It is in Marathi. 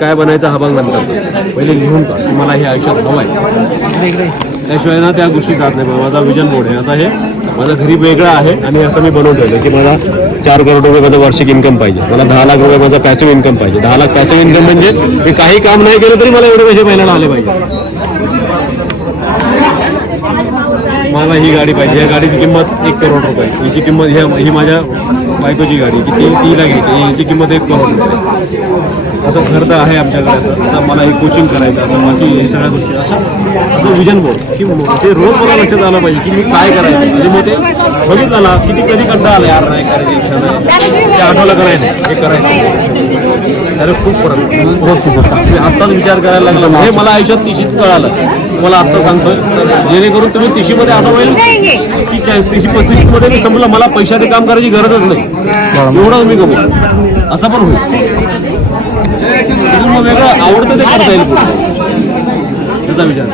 काय बनायचं हा भाग नंतर. पहिले लिहून का मला हे आयुष्यात हवं आहे त्याशिवाय ना त्या गोष्टी जात नाही माझा विजन बोर्ड आहे. आता हे माझा घरी वेगळं आहे आणि असं मी बनवून ठेवलं की मला चार करोड रुपये माझं वार्षिक इन्कम पाहिजे. मला दहा लाख रुपये माझा पॅसिव्ह इन्कम पाहिजे. दहा लाख पॅसिव्ह इन्कम म्हणजे मी काही काम नाही केलं तरी मला एवढे पैसे महिन्याला आले पाहिजे. मला ही गाडी पाहिजे. या गाडीची किंमत एक करोड रुपये. याची किंमत ह्या ही माझ्या बायकोची गाडी की ती तीला घ्यायची यांची किंमत एक करोड रुपये. असं खर्च आहे आमच्याकडे असं. आता मला एक कोचिंग करायचं असं बाकी हे सगळ्या गोष्टी असं. असं विजन बोर्ड की ते रोज मला लक्षात आलं पाहिजे की मी काय करायचं. म्हणजे मग ते बघित ना किती कधी कंटाळा आला यार नाही करायची इच्छा नाही. ते आठवलं करायचं हे करायचं. अरे खूप फरक मी आत्ताच विचार करायला लागलो. हे मला आयुष्यात तिशीच कळालं. तुम्हाला आत्ता सांगतोय. जेणेकरून तुम्ही तिशीमध्ये असं होईल की तिशी पस्तीसमध्ये मी संपलं. मला पैशाने काम करायची गरजच नाही. एवढं मी कमू असं पण होईल. मग वेगळं आवडतं ते करता येईल त्याचा विचार